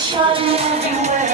Shining everywhere